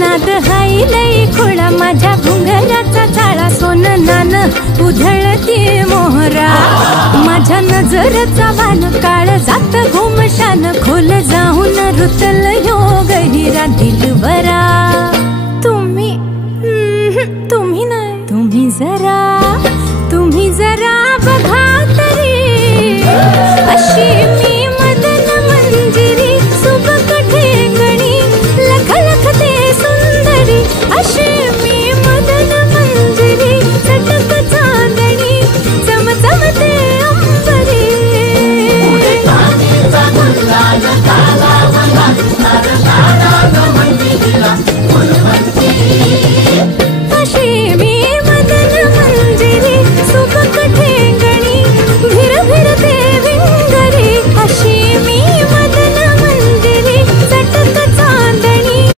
नाद हाई लई खुळा माझ्या घुंगराचा जाळा सोन नान उधळती मोहरा माझ्या नजरचा वान काळ जात घुमशान खोल जाऊन रुतल योग हिरा